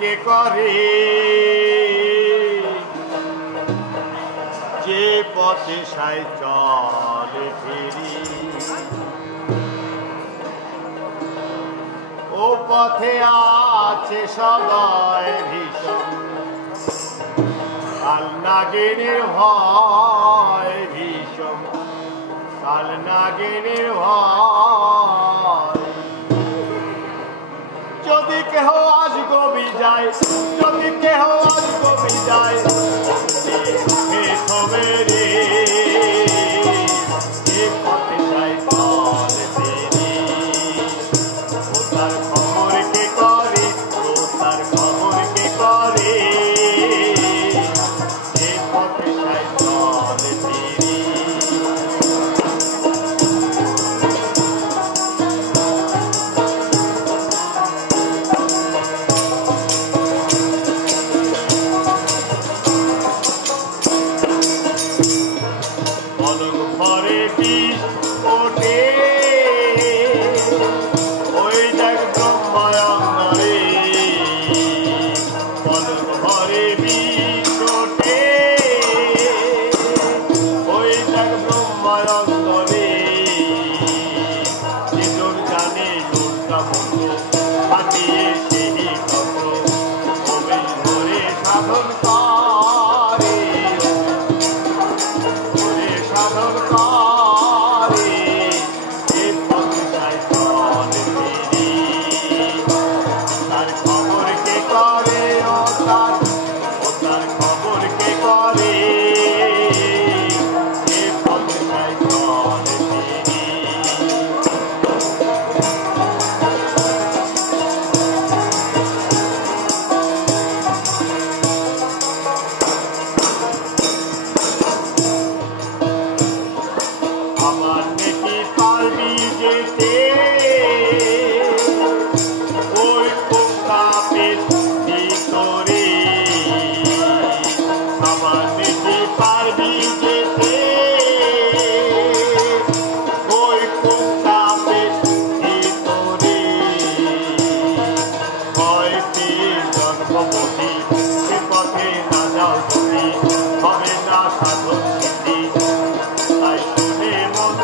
কে করে যে পথে সাই চলে ফিরি ও পথে আছে সদয় ভীষণ কাল নাগিনীর ভয় ভীষণ কাল নাগিনীর ভয় যদি কেহ আজ গবি যায় যদি কেহ আজ গবি যায় হবে রে এ পথে যাই চল ফিরি ও তার খবর কে করে ও তার খবর কে করে এ পথে যাই চল ফিরি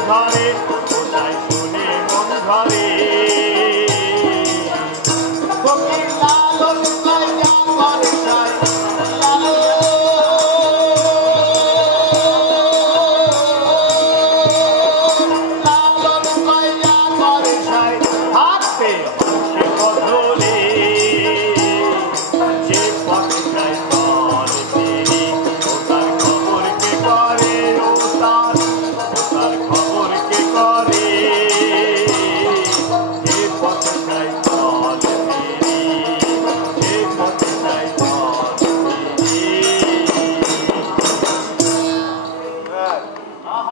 Bye.